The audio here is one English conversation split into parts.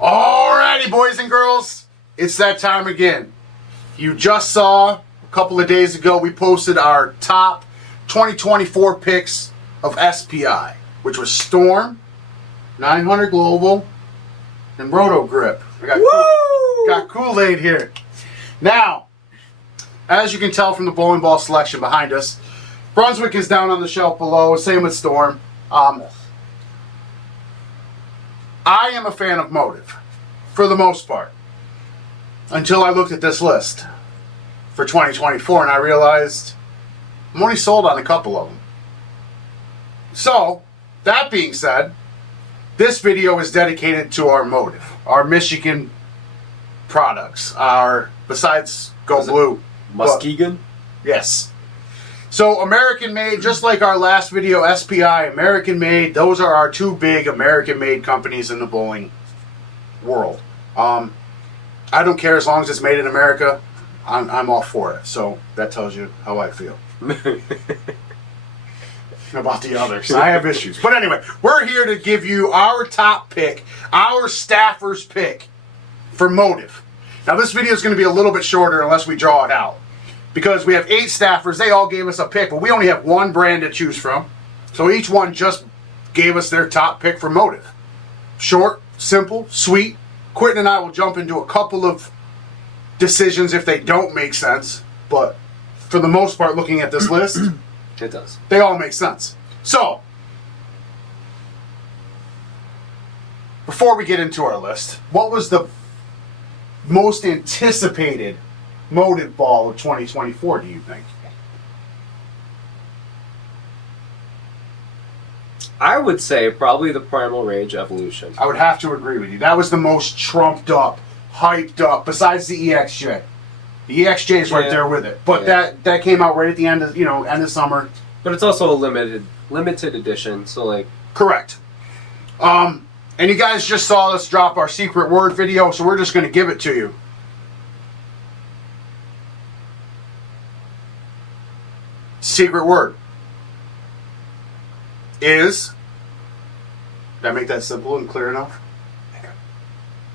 Alrighty, boys and girls, it's that time again. You just saw a couple of days ago we posted our top 2024 picks of SPI, which was Storm, 900 Global, and Roto Grip. We got Kool-Aid here. Now, as you can tell from the bowling ball selection behind us, Brunswick is down on the shelf below. Same with Storm. I am a fan of Motiv, for the most part, until I looked at this list for 2024 and I realized I'm only sold on a couple of them. So, that being said, this video is dedicated to our Motiv, our Michigan products, our, besides Go Blue. Muskegon? Yes. So American made, just like our last video, SPI, American made, those are our two big American made companies in the bowling world. I don't care as long as it's made in America, I'm all for it. So that tells you how I feel. About the others. I have issues. But anyway, we're here to give you our top pick, our staffer's pick for Motiv. Now this video is going to be a little bit shorter unless we draw it out. Because we have 8 staffers, they all gave us a pick, but we only have one brand to choose from. So each one just gave us their top pick for Motiv. Short, simple, sweet. Quentin and I will jump into a couple of decisions if they don't make sense. But for the most part, looking at this list, it does. They all make sense. So, before we get into our list, what was the most anticipated Motiv ball of 2024, do you think? I would say probably the Primal Rage Evolution. I would have to agree with you. That was the most trumped up, hyped up, besides the EXJ. The EXJ is right there with it. But that came out right at the end of, end of summer. But it's also a limited edition, so like... Correct. And you guys just saw us drop our secret word video, so we're just going to give it to you. Secret word is, did I make that simple and clear enough?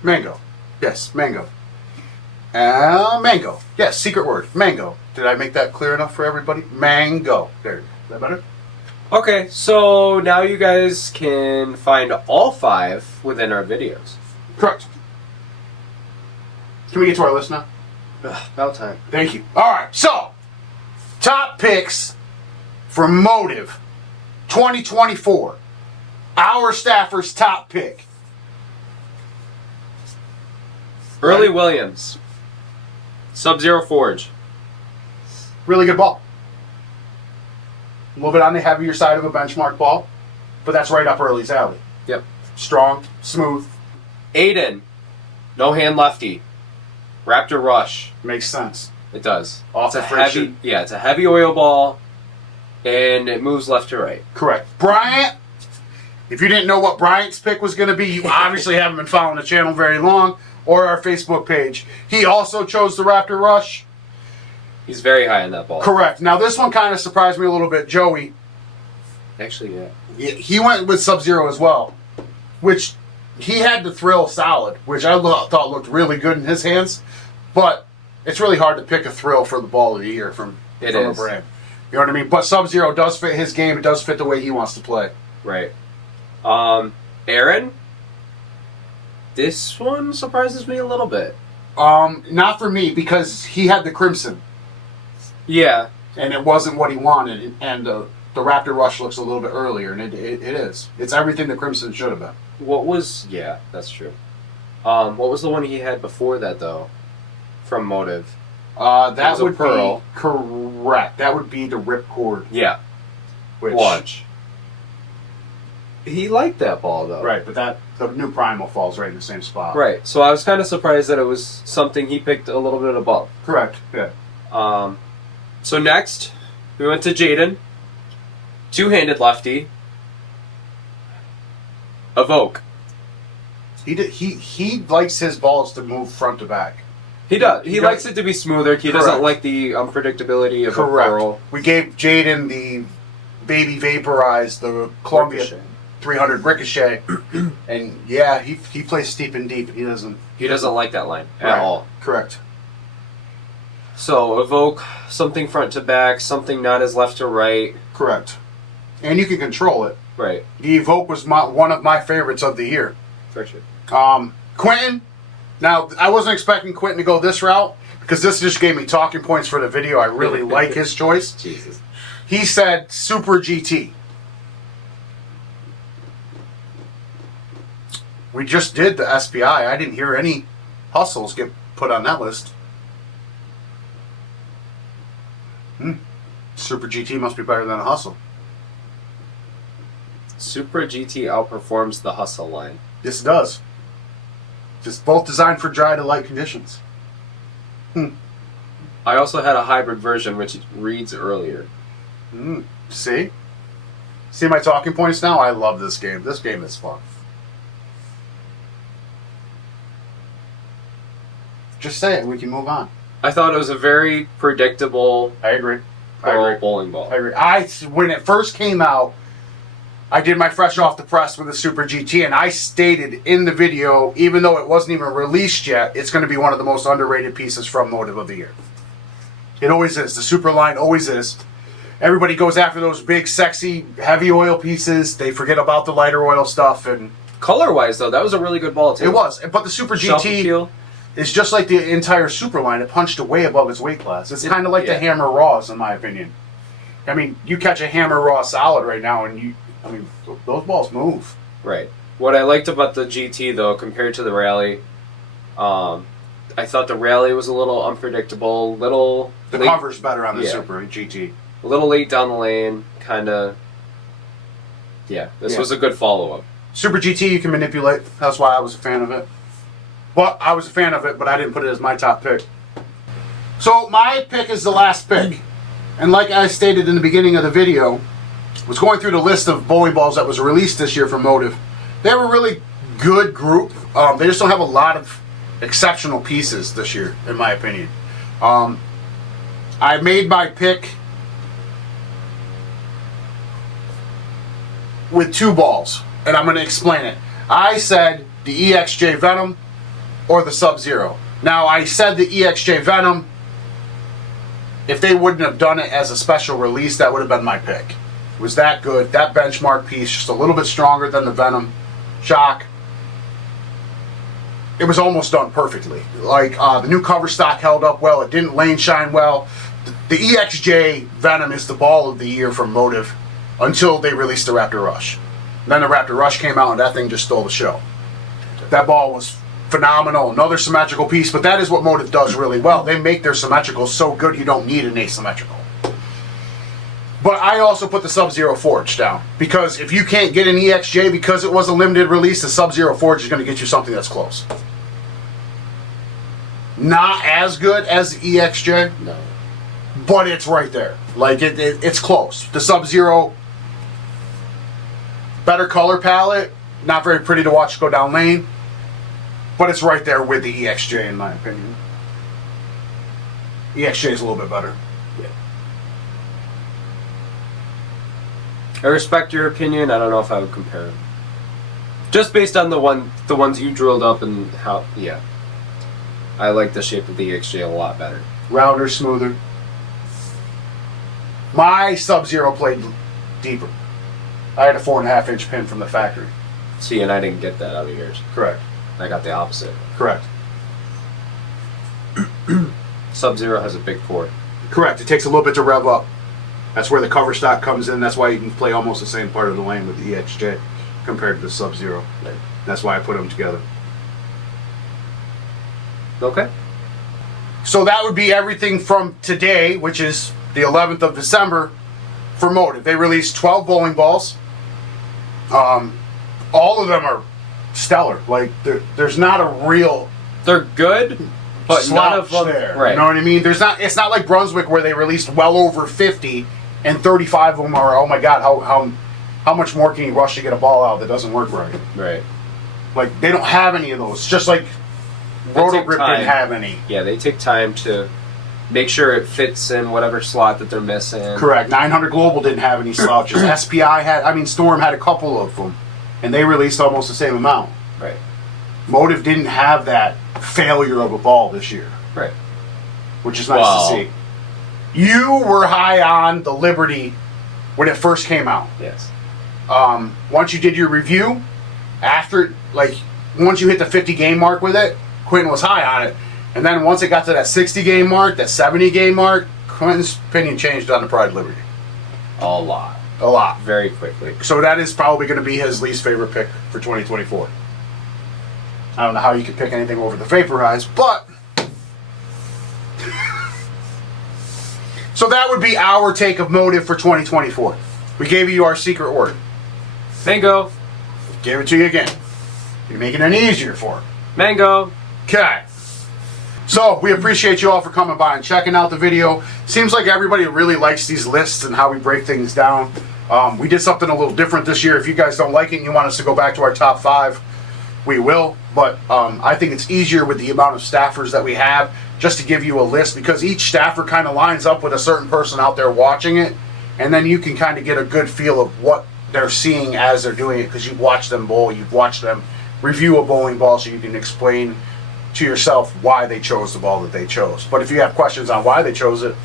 Mango. Yes, mango. Mango. Yes, secret word, mango. Did I make that clear enough for everybody? Mango. There. Is that better? Okay, so now you guys can find all 5 within our videos. Correct. Can we get to our list now? About time. Thank you. All right, so top picks for Motiv 2024. Our staffer's top pick. Early Williams. Sub-Zero Forge. Really good ball. A little bit on the heavier side of a benchmark ball, but that's right up Early's alley. Yep. Strong, smooth. Aiden. No hand lefty. Raptor Rush. Makes sense. It does. Off It's a friction. heavy, it's a heavy oil ball, and it moves left to right. Correct. Bryant, if you didn't know what Bryant's pick was going to be, you obviously haven't been following the channel very long, or our Facebook page. He also chose the Raptor Rush. He's very high on that ball. Correct. Now this one kind of surprised me a little bit. Joey. Actually, yeah. He went with Sub-Zero as well, which he had the Thrill solid, which I thought looked really good in his hands, but it's really hard to pick a Thrill for the ball of the year from a brand. You know what I mean? But Sub-Zero does fit his game. It does fit the way he wants to play. Right. Aaron? This one surprises me a little bit. Not for me, because he had the Crimson. Yeah. And it wasn't what he wanted, and the Raptor Rush looks a little bit earlier, and it is. It's everything the Crimson should have been. What was... Yeah, that's true. What was the one he had before that, though? From Motiv? That would Pearl. be... Correct. That would be the Ripcord. Yeah. Which, Launch. He liked that ball, though. Right, but the new Primal falls right in the same spot. Right, so I was kind of surprised that it was something he picked a little bit above. Correct, yeah. So next, we went to Jaden. Two-handed lefty. Evoke. He likes his balls to move front to back. He does. He likes it to be smoother. He doesn't like the unpredictability of a Pearl. We gave Jaden the Baby Vaporized, the Columbia. 300 ricochet, and yeah, he plays steep and deep. He doesn't like that line at all. Correct. So evoke something front to back, something not as left to right. Correct. And you can control it. Right. The evoke was one of my favorites of the year. For sure. Quentin. Now I wasn't expecting Quentin to go this route because this just gave me talking points for the video. I really like his choice. Jesus. He said Super GT. We just did the SPI. I didn't hear any hustles get put on that list. Super GT must be better than a hustle. Super GT outperforms the hustle line. Yes, it does. Just both designed for dry to light conditions. I also had a hybrid version which reads earlier. See? See my talking points now? I love this game. This game is fun. Just say it and we can move on. I thought it was a very predictable I agree. bowling ball. I agree. When it first came out, I did my fresh off the press with the Super GT, and I stated in the video, even though it wasn't even released yet, it's going to be one of the most underrated pieces from Motiv of the year. It always is. The Super line always is. Everybody goes after those big, sexy, heavy oil pieces. They forget about the lighter oil stuff. And color-wise, though, that was a really good ball, too. It was. But the Super GT is just like the entire Super line. It punched way above its weight class. It's kind of like the Hammer Raws, in my opinion. I mean, you catch a Hammer Raw solid right now, and those balls move. Right. What I liked about the GT, though, compared to the Rally, I thought the Rally was a little unpredictable. The cover's better on the Super GT. A little late down the lane, kind of. Yeah, this was a good follow-up. Super GT you can manipulate. That's why I was a fan of it. But I was a fan of it, but I didn't put it as my top pick. So my pick is the last pick. And like I stated in the beginning of the video, was going through the list of bowling balls that was released this year from Motiv. They were a really good group. They just don't have a lot of exceptional pieces this year, in my opinion. I made my pick with two balls, and I'm going to explain it. I said the EXJ Venom or the Sub-Zero. Now, I said the EXJ Venom, if they wouldn't have done it as a special release, that would have been my pick. It was that good. That benchmark piece, just a little bit stronger than the Venom Shock. It was almost done perfectly. Like, the new cover stock held up well. It didn't lane shine well. The EXJ Venom is the ball of the year from Motiv until they released the Raptor Rush. Then the Raptor Rush came out, and that thing just stole the show. That ball was phenomenal. Another symmetrical piece, but that is what Motiv does really well. They make their symmetricals so good you don't need an asymmetrical. But I also put the Sub-Zero Forge down, because if you can't get an EXJ because it was a limited release, the Sub-Zero Forge is going to get you something that's close. Not as good as the EXJ, no, but it's right there. Like, it's close. The Sub-Zero, better color palette, not very pretty to watch go down lane, but it's right there with the EXJ in my opinion. EXJ is a little bit better. Yeah. I respect your opinion. I don't know if I would compare them. Just based on the ones you drilled up and how, I like the shape of the EXJ a lot better. Rounder, smoother. My Sub-Zero played deeper. I had a 4.5 inch pin from the factory. See, and I didn't get that out of yours. Correct. I got the opposite. Correct. Sub-Zero has a big core. Correct. It takes a little bit to rev up. That's where the cover stock comes in. That's why you can play almost the same part of the lane with the EXJ compared to the Sub-Zero. Right. That's why I put them together. Okay. So that would be everything from today, which is the 11th of December, for Motiv. They released 12 bowling balls. All of them are stellar. Like, there's not a real... They're good, but none of them... there. Right. You know what I mean? It's not like Brunswick where they released well over 50 and 35 of them are, oh my God, how much more can you rush to get a ball out that doesn't work right? Right. Like, they don't have any of those. Just like Roto Grip didn't have any. Yeah, they take time to make sure it fits in whatever slot that they're missing. Correct. 900 Global didn't have any slouches. SPI Storm had a couple of them. and they released almost the same amount. Right. Motiv didn't have that failure of a ball this year, Right. which is nice to see. You were high on the Liberty when it first came out. Yes. Once you did your review, after, like, once you hit the 50 game mark with it, Quentin was high on it. And then once it got to that 60 game mark, that 70 game mark, Quentin's opinion changed on the Pride Liberty. A lot. A lot. Very quickly. So that is probably going to be his least favorite pick for 2024. I don't know how you could pick anything over the Vaporize, but... So that would be our take of Motiv for 2024. We gave you our secret word. Mango. Gave it to you again. You're making it easier for him. Mango. Okay. So we appreciate you all for coming by and checking out the video. Seems like everybody really likes these lists and how we break things down. We did something a little different this year. If you guys don't like it and you want us to go back to our top 5, we will. But I think it's easier with the amount of staffers that we have just to give you a list, because each staffer kind of lines up with a certain person out there watching it, and then you can kind of get a good feel of what they're seeing as they're doing it, because you've watched them bowl, you've watched them review a bowling ball, so you can explain to yourself why they chose the ball that they chose. But if you have questions on why they chose it,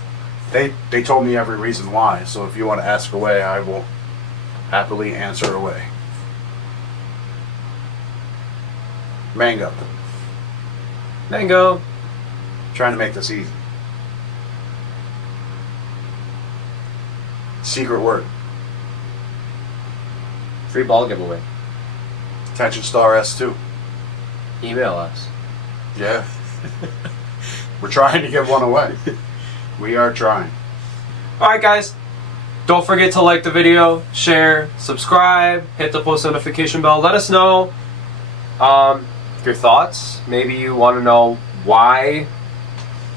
they told me every reason why. So if you want to ask away, I will happily answer away. Mango. Mango. Trying to make this easy. Secret word. Free ball giveaway. Attention star S2. Email us. Yeah. We're trying to give one away. We are trying. Alright guys, don't forget to like the video, share, subscribe, hit the post notification bell. Let us know your thoughts. Maybe you want to know why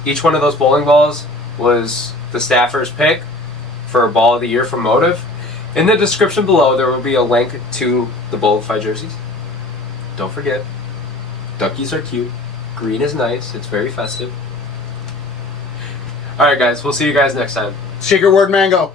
each one of those bowling balls was the staffer's pick for a ball of the year from Motiv. In the description below there will be a link to the Bowlify jerseys. Don't forget, duckies are cute. Green is nice. It's very festive. Alright guys, we'll see you guys next time. Secret word, mango.